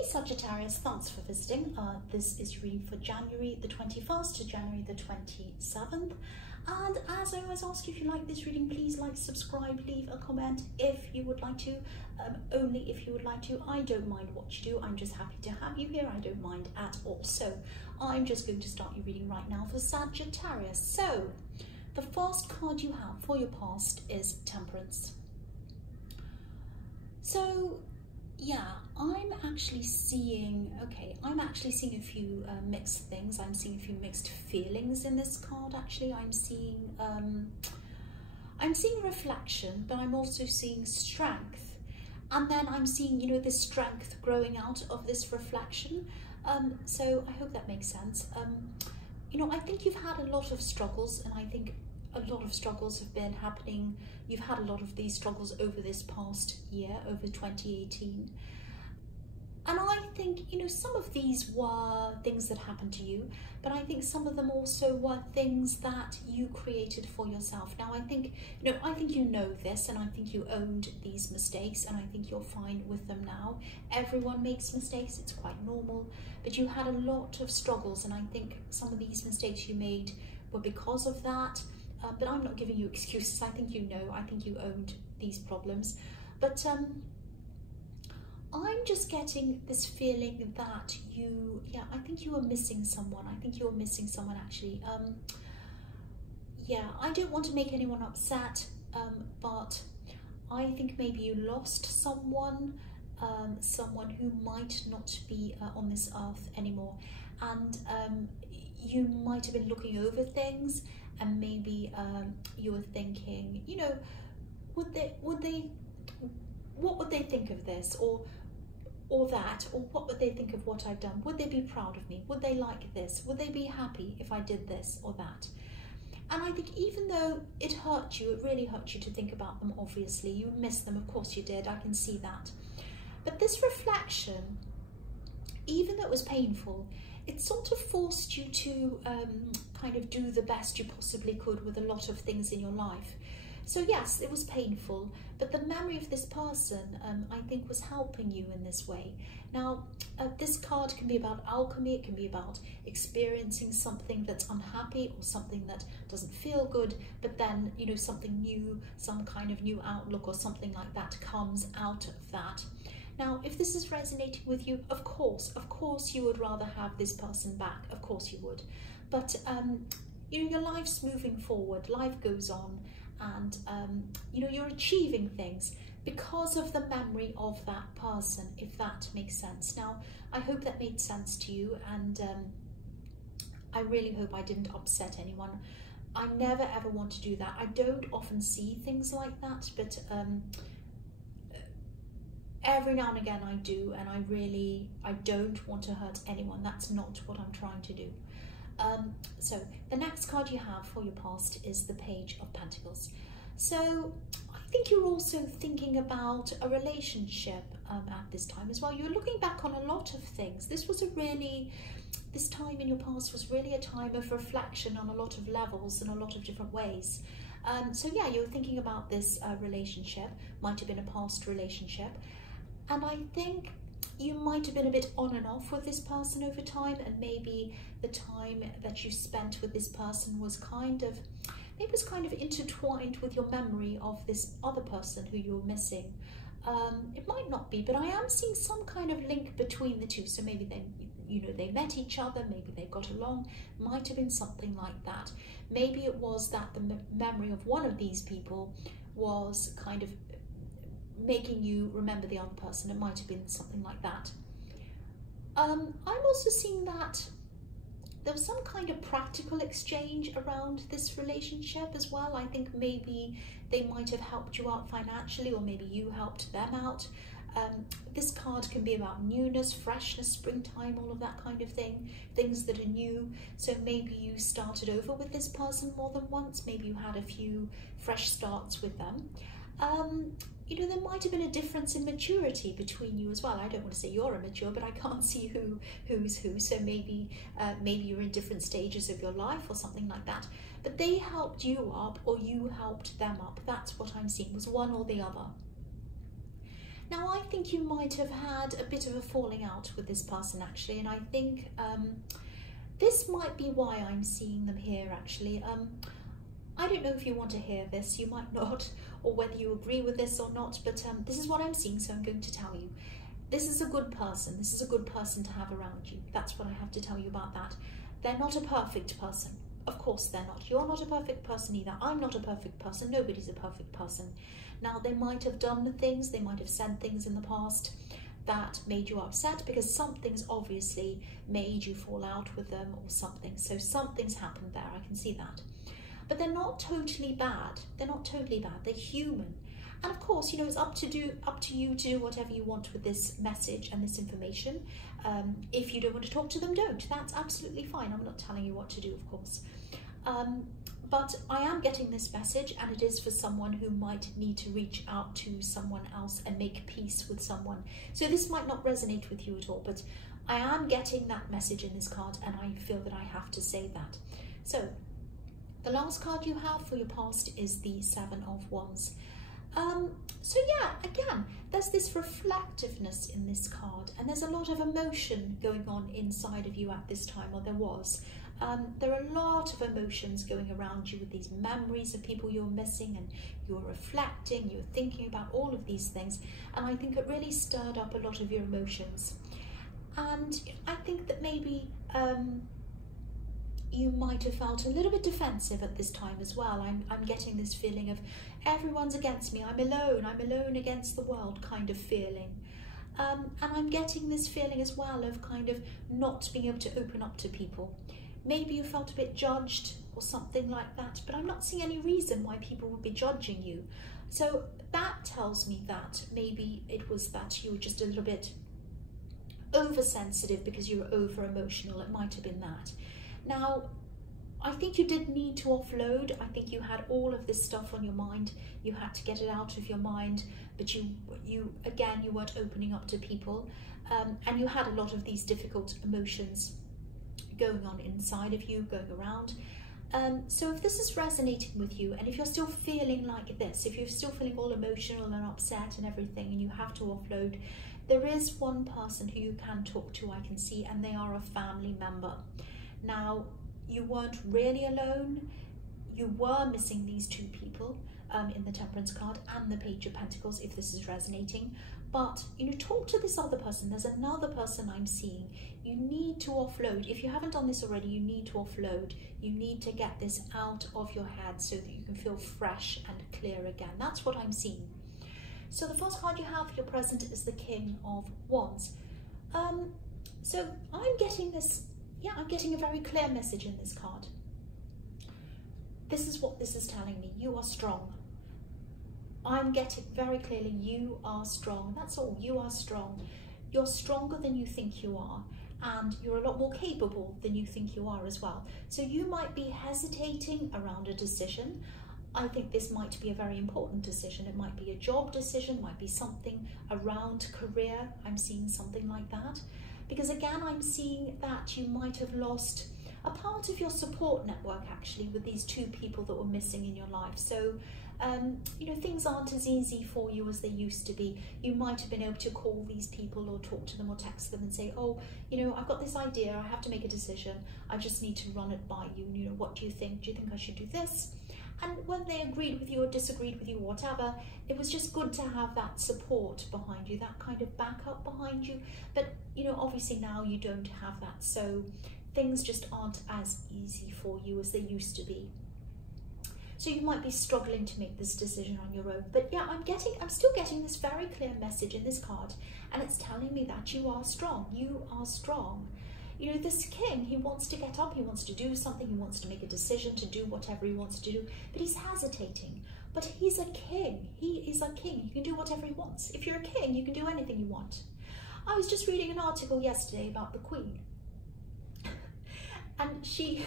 Hey Sagittarius, thanks for visiting. This is reading for January the 21st to January the 27th. And as I always ask you, if you like this reading, please like, subscribe, leave a comment if you would like to, only if you would like to. I don't mind what you do. I'm just happy to have you here. I don't mind at all. So I'm just going to start your reading right now for Sagittarius. So the first card you have for your past is Temperance. So yeah, I'm actually seeing a few mixed things. I'm seeing a few mixed feelings in this card. Actually, I'm seeing reflection, but I'm also seeing strength. And then I'm seeing, this strength growing out of this reflection. So I hope that makes sense. I think you've had a lot of struggles, and I think a lot of struggles have been happening. You've had a lot of these struggles over this past year, over 2018. And I think, some of these were things that happened to you, but I think some of them also were things that you created for yourself. Now, I think you know this, and I think you owned these mistakes, and I think you're fine with them now. Everyone makes mistakes, it's quite normal, but you had a lot of struggles, and I think some of these mistakes you made were because of that. But I'm not giving you excuses. I think you owned these problems. But I'm just getting this feeling that I think you were missing someone. I think you were missing someone actually. I don't want to make anyone upset, but I think maybe you lost someone, someone who might not be on this earth anymore. And you might have been looking over things, and maybe you were thinking, what would they think of this, or that, or what would they think of what I've done? Would they be proud of me? Would they like this? Would they be happy if I did this or that? And I think even though it hurt you, it really hurt you to think about them, obviously. You missed them, of course you did, I can see that. But this reflection, even though it was painful, it sort of forced you to kind of do the best you possibly could with a lot of things in your life. So yes, it was painful, but the memory of this person, I think, was helping you in this way. Now, this card can be about alchemy, it can be about experiencing something that's unhappy or something that doesn't feel good, but then, something new, some kind of new outlook or something like that comes out of that. Now, if this is resonating with you, of course you would rather have this person back, of course you would. But, your life's moving forward, life goes on, and, you're achieving things because of the memory of that person, if that makes sense. Now, I hope that made sense to you, and I really hope I didn't upset anyone. I never ever want to do that. I don't often see things like that, but every now and again I do, and I don't want to hurt anyone. That's not what I'm trying to do. So the next card you have for your past is the Page of Pentacles. So I think you're also thinking about a relationship at this time as well. You're looking back on a lot of things. This time in your past was really a time of reflection on a lot of levels in a lot of different ways. So yeah, you're thinking about this relationship, might have been a past relationship. And I think you might have been a bit on and off with this person over time, and maybe the time that you spent with this person was kind of intertwined with your memory of this other person who you're missing. It might not be, but I am seeing some kind of link between the two. So maybe they met each other, maybe they got along, might have been something like that. Maybe it was that the memory of one of these people was kind of making you remember the other person. It might have been something like that. I'm also seeing that there was some kind of practical exchange around this relationship as well. I think maybe they might have helped you out financially, or maybe you helped them out. This card can be about newness, freshness, springtime, all of that kind of thing, things that are new. So maybe you started over with this person more than once. Maybe you had a few fresh starts with them. There might have been a difference in maturity between you as well. I don't want to say you're immature, but I can't see who's who. So maybe you're in different stages of your life or something like that. But they helped you up, or you helped them up. That's what I'm seeing, was one or the other. Now, I think you might have had a bit of a falling out with this person actually, and I think this might be why I'm seeing them here actually. I don't know if you want to hear this, you might not, or whether you agree with this or not, but this is what I'm seeing, so I'm going to tell you. This is a good person. This is a good person to have around you. That's what I have to tell you about that. They're not a perfect person. Of course they're not. You're not a perfect person either. I'm not a perfect person. Nobody's a perfect person. Now, they might have done things, they might have said things in the past that made you upset because something's obviously made you fall out with them or something. So something's happened there. I can see that. But they're not totally bad. They're not totally bad. They're human. And of course, you know, it's up to you to do whatever you want with this message and this information. If you don't want to talk to them, don't. That's absolutely fine. I'm not telling you what to do, of course. But I am getting this message, and it is for someone who might need to reach out to someone else and make peace with someone. So this might not resonate with you at all, but I am getting that message in this card, and I feel that I have to say that. So the last card you have for your past is the Seven of Wands. So yeah, again, there's this reflectiveness in this card, and there's a lot of emotion going on inside of you at this time, or there was. There are a lot of emotions going around you with these memories of people you're missing, and you're reflecting, you're thinking about all of these things, and I think it really stirred up a lot of your emotions. And I think that maybe you might have felt a little bit defensive at this time as well. I'm getting this feeling of everyone's against me, I'm alone against the world kind of feeling. And I'm getting this feeling as well of kind of not being able to open up to people. Maybe you felt a bit judged or something like that, but I'm not seeing any reason why people would be judging you. So that tells me that maybe it was that you were just a little bit oversensitive because you were over emotional. It might have been that. Now, I think you did need to offload. I think you had all of this stuff on your mind. You had to get it out of your mind, but you weren't opening up to people, and you had a lot of these difficult emotions going on inside of you, going around. So if this is resonating with you, and if you're still feeling like this, if you're still feeling all emotional and upset and everything, and you have to offload, there is one person who you can talk to, I can see, and they are a family member. Now, you weren't really alone. You were missing these two people in the Temperance card and the Page of Pentacles, if this is resonating. But, you know, talk to this other person. There's another person I'm seeing. You need to offload. If you haven't done this already, you need to offload. You need to get this out of your head so that you can feel fresh and clear again. That's what I'm seeing. So the first card you have for your present is the King of Wands. So I'm getting this, yeah, I'm getting a very clear message in this card. This is what this is telling me. You are strong. I'm getting very clearly, you are strong. That's all. You are strong. You're stronger than you think you are, and you're a lot more capable than you think you are as well. So you might be hesitating around a decision. I think this might be a very important decision. It might be a job decision, might be something around career. I'm seeing something like that. Because again, I'm seeing that you might have lost a part of your support network actually with these two people that were missing in your life. So you know, things aren't as easy for you as they used to be. You might have been able to call these people or talk to them or text them and say, oh, you know, I've got this idea, I have to make a decision, I just need to run it by you. You know, what do you think? Do you think I should do this? And when they agreed with you or disagreed with you or whatever, it was just good to have that support behind you, that kind of backup behind you. But, you know, obviously now you don't have that. So things just aren't as easy for you as they used to be. So you might be struggling to make this decision on your own. But yeah, I'm still getting this very clear message in this card, and it's telling me that you are strong. You are strong. You know, this king, he wants to get up, he wants to do something, he wants to make a decision, to do whatever he wants to do, but he's hesitating. But he's a king. He is a king. He can do whatever he wants. If you're a king, you can do anything you want. I was just reading an article yesterday about the Queen, and she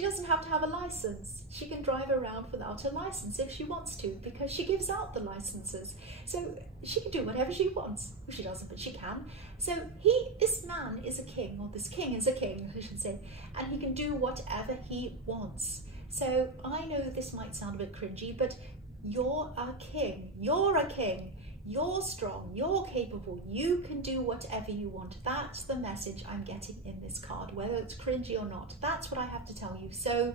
doesn't have to have a license. She can drive around without a license if she wants to, because she gives out the licenses. So she can do whatever she wants. Well, she doesn't, but she can. So this man is a king, or this king is a king, I should say, and he can do whatever he wants. So I know this might sound a bit cringy, but you're a king. You're a king. You're strong, you're capable, you can do whatever you want. That's the message I'm getting in this card, whether it's cringy or not. That's what I have to tell you. So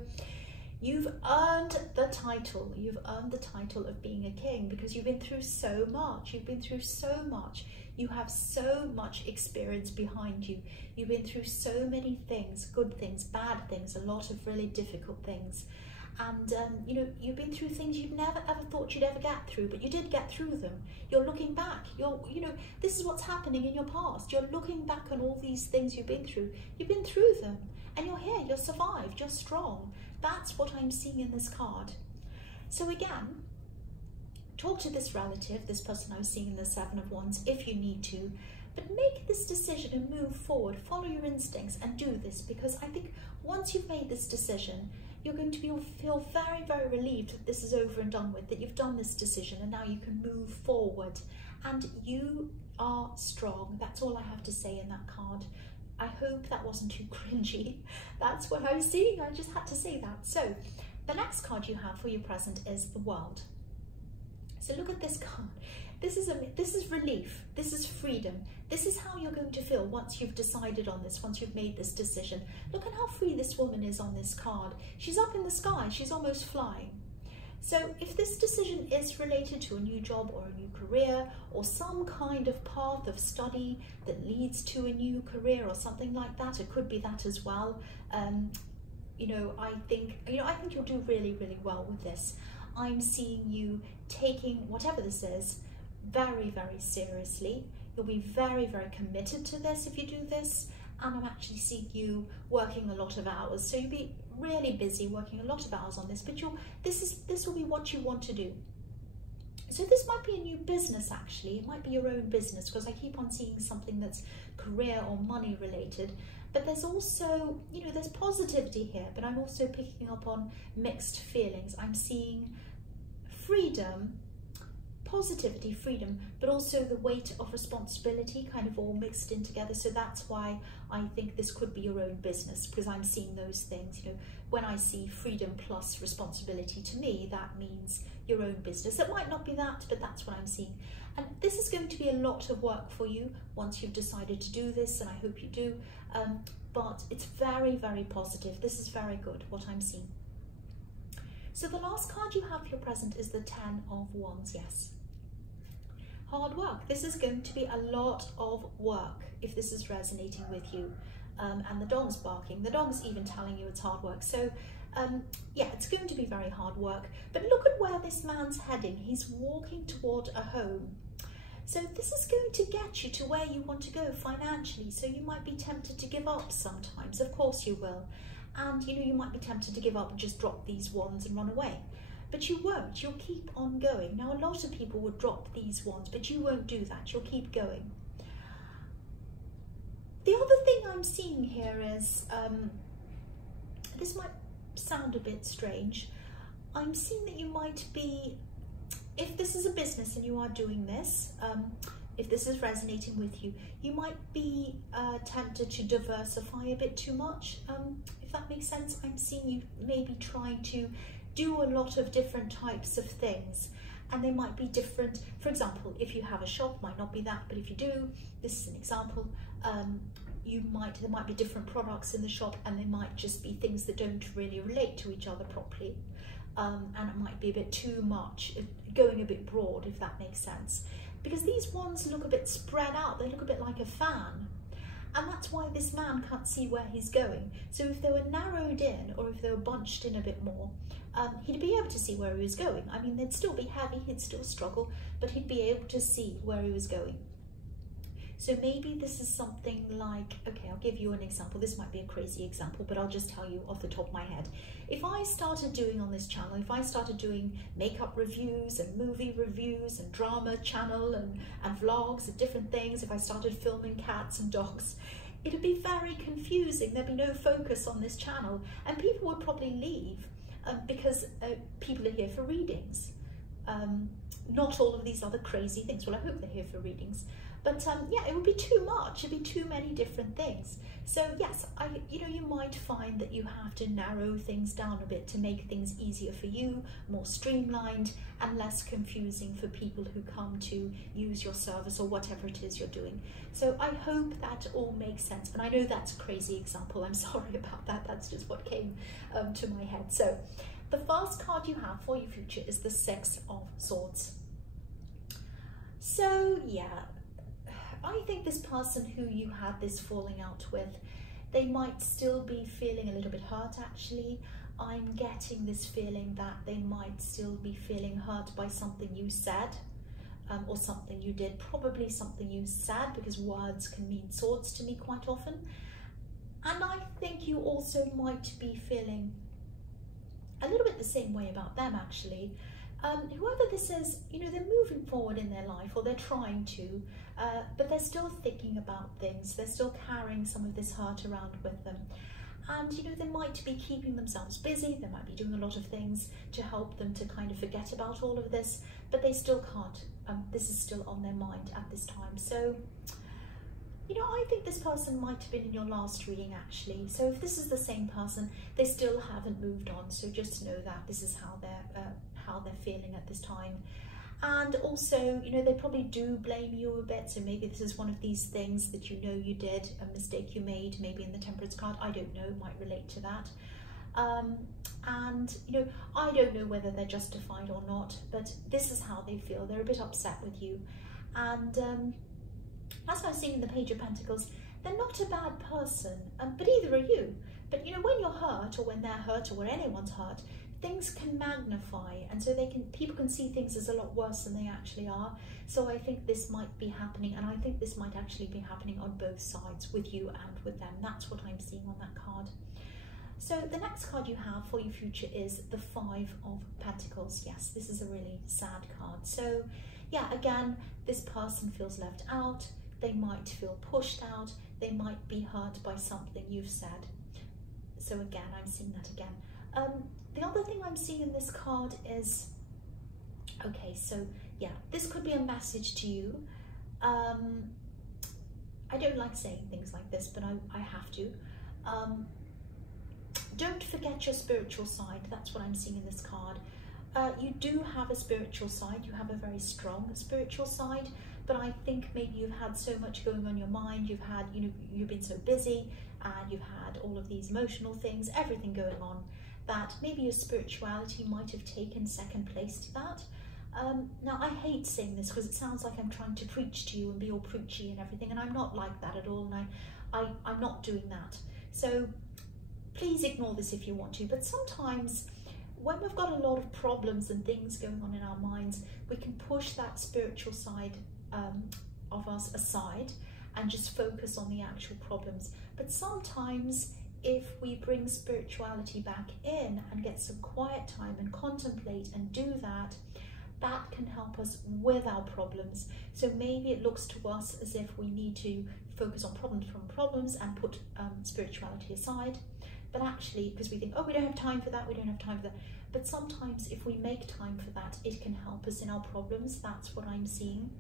you've earned the title. You've earned the title of being a king because you've been through so much. You've been through so much. You have so much experience behind you. You've been through so many things, good things, bad things, a lot of really difficult things. And, you know, you've been through things you'd never ever thought you'd ever get through, but you did get through them. You're looking back. You know, this is what's happening in your past. You're looking back on all these things you've been through. You've been through them and you're here. You're survived. You're strong. That's what I'm seeing in this card. So again, talk to this relative, this person I was seeing in the Seven of Wands, if you need to. But make this decision and move forward. Follow your instincts and do this, because I think once you've made this decision, you're going to feel very, very relieved that this is over and done with, that you've done this decision and now you can move forward. And you are strong. That's all I have to say in that card. I hope that wasn't too cringy. That's what I was seeing. I just had to say that. So the next card you have for your present is the World. So look at this card. This is relief. This is freedom. This is how you're going to feel once you've decided on this, once you've made this decision. Look at how free this woman is on this card. She's up in the sky. She's almost flying. So if this decision is related to a new job or a new career or some kind of path of study that leads to a new career or something like that, it could be that as well. You know, I think you'll do really, really well with this. I'm seeing you taking whatever this is very, very seriously. You'll be very, very committed to this if you do this. And I'm actually seeing you working a lot of hours. So you'll be really busy working a lot of hours on this, but this will be what you want to do. So this might be a new business actually. It might be your own business, because I keep on seeing something that's career or money related. But there's also, you know, there's positivity here, but I'm also picking up on mixed feelings. I'm seeing freedom, positivity, freedom, but also the weight of responsibility kind of all mixed in together. So that's why I think this could be your own business, because I'm seeing those things. You know, when I see freedom plus responsibility, to me that means your own business. It might not be that, but that's what I'm seeing. And this is going to be a lot of work for you once you've decided to do this, and I hope you do. But it's very, very positive. This is very good, what I'm seeing. So the last card you have for your present is the Ten of Wands. Yes. Hard work. This is going to be a lot of work if this is resonating with you. And the dog's barking. The dog's even telling you it's hard work. So yeah, it's going to be very hard work. But look at where this man's heading. He's walking toward a home. So this is going to get you to where you want to go financially. So you might be tempted to give up sometimes. Of course you will. And you know, you might be tempted to give up and just drop these wands and run away. But you won't. You'll keep on going. Now, a lot of people would drop these wands, but you won't do that. You'll keep going. The other thing I'm seeing here is, this might sound a bit strange. I'm seeing that you might be, if this is a business and you are doing this, if this is resonating with you, you might be tempted to diversify a bit too much, if that makes sense. I'm seeing you maybe trying to do a lot of different types of things, and they might be different. For example, if you have a shop, might not be that, but if you do, this is an example, there might be different products in the shop, and they might just be things that don't really relate to each other properly, and it might be a bit too much, going a bit broad, if that makes sense, because these wands look a bit spread out. They look a bit like a fan. And that's why this man can't see where he's going. So if they were narrowed in, or if they were bunched in a bit more, he'd be able to see where he was going. I mean, they'd still be heavy, he'd still struggle, but he'd be able to see where he was going. So maybe this is something like, okay, I'll give you an example. This might be a crazy example, but I'll just tell you off the top of my head. If I started doing on this channel, if I started doing makeup reviews and movie reviews and drama channel and vlogs of different things, if I started filming cats and dogs, it'd be very confusing. There'd be no focus on this channel, and people would probably leave because people are here for readings. Not all of these other crazy things. Well, I hope they're here for readings. But yeah, it would be too much. It'd be too many different things. So yes, you might find that you have to narrow things down a bit to make things easier for you, more streamlined and less confusing for people who come to use your service or whatever it is you're doing. So I hope that all makes sense. And I know that's a crazy example. I'm sorry about that. That's just what came to my head. So the first card you have for your future is the Six of Swords. So yeah, I think this person who you had this falling out with, they might still be feeling a little bit hurt actually. I'm getting this feeling that they might still be feeling hurt by something you said or something you did, probably something you said, because words can mean swords to me quite often. And I think you also might be feeling a little bit the same way about them actually. Whoever this is, they're moving forward in their life, or they're trying to, but they're still thinking about things. They're still carrying some of this hurt around with them. And, they might be keeping themselves busy. They might be doing a lot of things to help them to kind of forget about all of this, but they still can't. This is still on their mind at this time. So, I think this person might have been in your last reading actually. So if this is the same person, they still haven't moved on. So just know that this is how they're feeling at this time. And also, they probably do blame you a bit. So maybe this is one of these things that you did, a mistake you made, maybe in the Temperance card. I don't know, might relate to that. And I don't know whether they're justified or not, but this is how they feel. They're a bit upset with you. And as I was seeing in the Page of Pentacles, they're not a bad person, but either are you. But when you're hurt, or when they're hurt, or when anyone's hurt, things can magnify, and so people can see things as a lot worse than they actually are. So I think this might be happening, and I think this might actually be happening on both sides, with you and with them. That's what I'm seeing on that card. So the next card you have for your future is the Five of Pentacles. Yes, this is a really sad card. So yeah, again, this person feels left out. They might feel pushed out. They might be hurt by something you've said. So again, I'm seeing that again. The other thing I'm seeing in this card is, okay, so yeah, this could be a message to you. I don't like saying things like this, but I have to. Don't forget your spiritual side. That's what I'm seeing in this card. You do have a spiritual side. You have a very strong spiritual side. But I think maybe you've had so much going on in your mind, you've been so busy, and you've had all of these emotional things, everything going on, that maybe your spirituality might have taken second place to that. Now, I hate saying this because it sounds like I'm trying to preach to you and be all preachy and everything, and I'm not like that at all, and I'm not doing that. So please ignore this if you want to, but sometimes when we've got a lot of problems and things going on in our minds, we can push that spiritual side of us aside and just focus on the actual problems. But sometimes if we bring spirituality back in and get some quiet time and contemplate and do that, that can help us with our problems. So maybe it looks to us as if we need to focus on problems and put spirituality aside. But actually, because we think, oh, we don't have time for that, we don't have time for that. But sometimes if we make time for that, it can help us in our problems. That's what I'm seeing.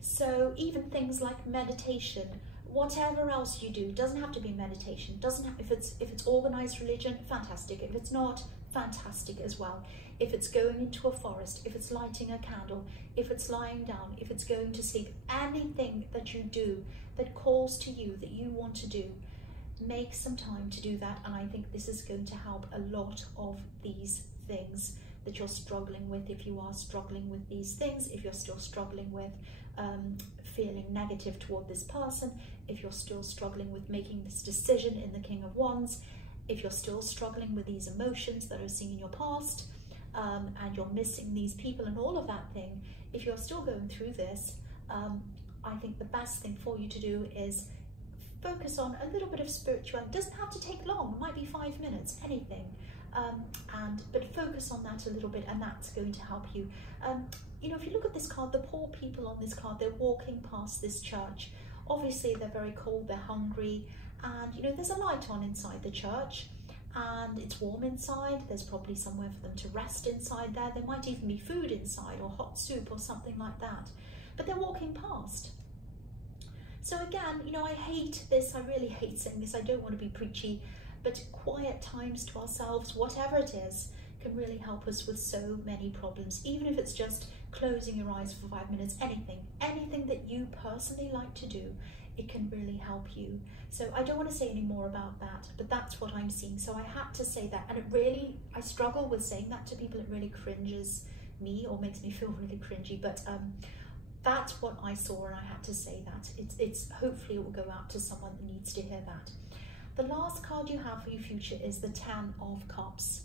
So even things like meditation, whatever else you do, doesn't have to be meditation. Doesn't have, if it's organized religion, fantastic. If it's not, fantastic as well. If it's going into a forest, if it's lighting a candle, if it's lying down, if it's going to sleep, anything that you do that calls to you, that you want to do, make some time to do that. And I think this is going to help a lot of these things that you're struggling with. If you are struggling with these things, if you're still struggling with feeling negative toward this person, if you're still struggling with making this decision in the King of Wands, if you're still struggling with these emotions that are seen in your past, and you're missing these people and all of that thing, if you're still going through this, I think the best thing for you to do is focus on a little bit of spirituality. It doesn't have to take long, it might be 5 minutes, anything. But focus on that a little bit, and that's going to help you. If you look at this card, the poor people on this card, they're walking past this church. Obviously, they're very cold, they're hungry, and there's a light on inside the church, and it's warm inside. There's probably somewhere for them to rest inside there. There might even be food inside, or hot soup, or something like that. but they're walking past. So again, you know, I hate this, I really hate saying this, I don't want to be preachy, but quiet times to ourselves, whatever it is, can really help us with so many problems. Even if it's just closing your eyes for 5 minutes, anything that you personally like to do, it can really help you. So I don't want to say any more about that, but that's what I'm seeing. So I had to say that, and it really, I struggle with saying that to people. It really cringes me or makes me feel really cringy, but that's what I saw, and I had to say that. It's hopefully it will go out to someone that needs to hear that. The last card you have for your future is the 10 of Cups.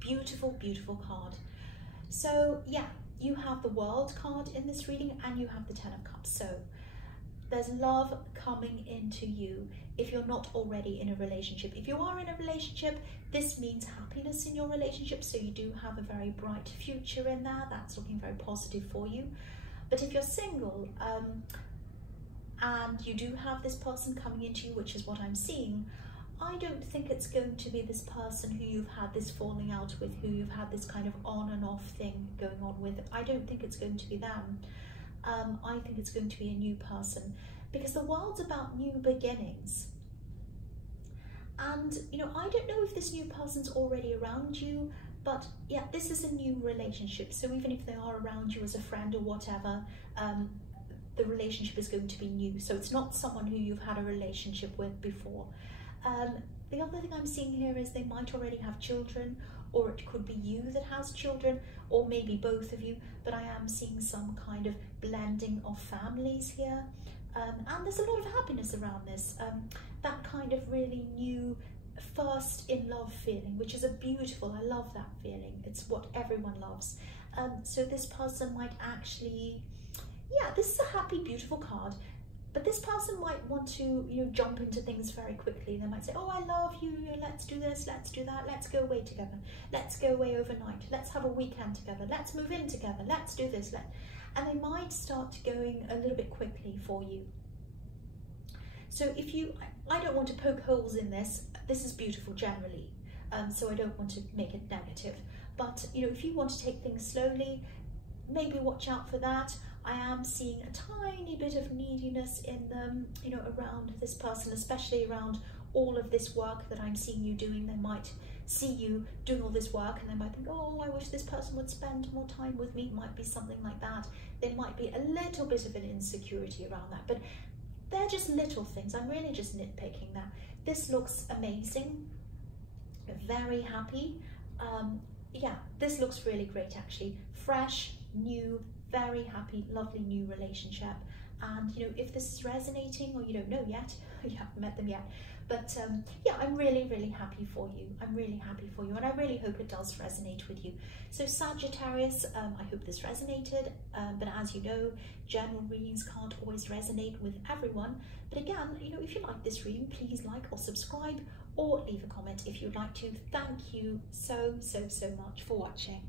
Beautiful, beautiful card. So yeah, you have the World card in this reading and you have the 10 of Cups. So there's love coming into you if you're not already in a relationship. If you are in a relationship, this means happiness in your relationship. So you do have a very bright future in there. That's looking very positive for you. But if you're single, and you do have this person coming into you, which is what I'm seeing, I don't think it's going to be this person who you've had this falling out with, who you've had this kind of on and off thing going on with. I don't think it's going to be them. I think it's going to be a new person, because the World's about new beginnings. And, you know, I don't know if this new person's already around you, but yeah, this is a new relationship. So even if they are around you as a friend or whatever, the relationship is going to be new. So it's not someone who you've had a relationship with before. The other thing I'm seeing here is they might already have children, or it could be you that has children, or maybe both of you, but I am seeing some kind of blending of families here. And there's a lot of happiness around this, that kind of really new first in love feeling, which is a beautiful, I love that feeling. It's what everyone loves. So this person might actually, yeah, this is a happy, beautiful card. But this person might want to, you know, jump into things very quickly. They might say, oh, I love you, let's do this, let's do that, let's go away together, let's go away overnight, let's have a weekend together, let's move in together, let's do this. And they might start going a little bit quickly for you. So if you, I don't want to poke holes in this, this is beautiful generally, so I don't want to make it negative. But, you know, if you want to take things slowly, maybe watch out for that. I am seeing a tiny bit of neediness in them, you know, around this person, especially around all of this work that I'm seeing you doing. They might see you doing all this work and they might think, oh, I wish this person would spend more time with me. It might be something like that. There might be a little bit of an insecurity around that, but they're just little things. I'm really just nitpicking that. This looks amazing, very happy. Yeah, this looks really great actually. Fresh, new, very happy, lovely new relationship. And you know, if this is resonating, or you don't know yet, you haven't met them yet, but yeah, I'm really, really happy for you. I'm really happy for you, and I really hope it does resonate with you. So Sagittarius, I hope this resonated, but as you know, general readings can't always resonate with everyone. But again, you know, if you like this reading, please like or subscribe, or leave a comment if you'd like to. Thank you so much for watching.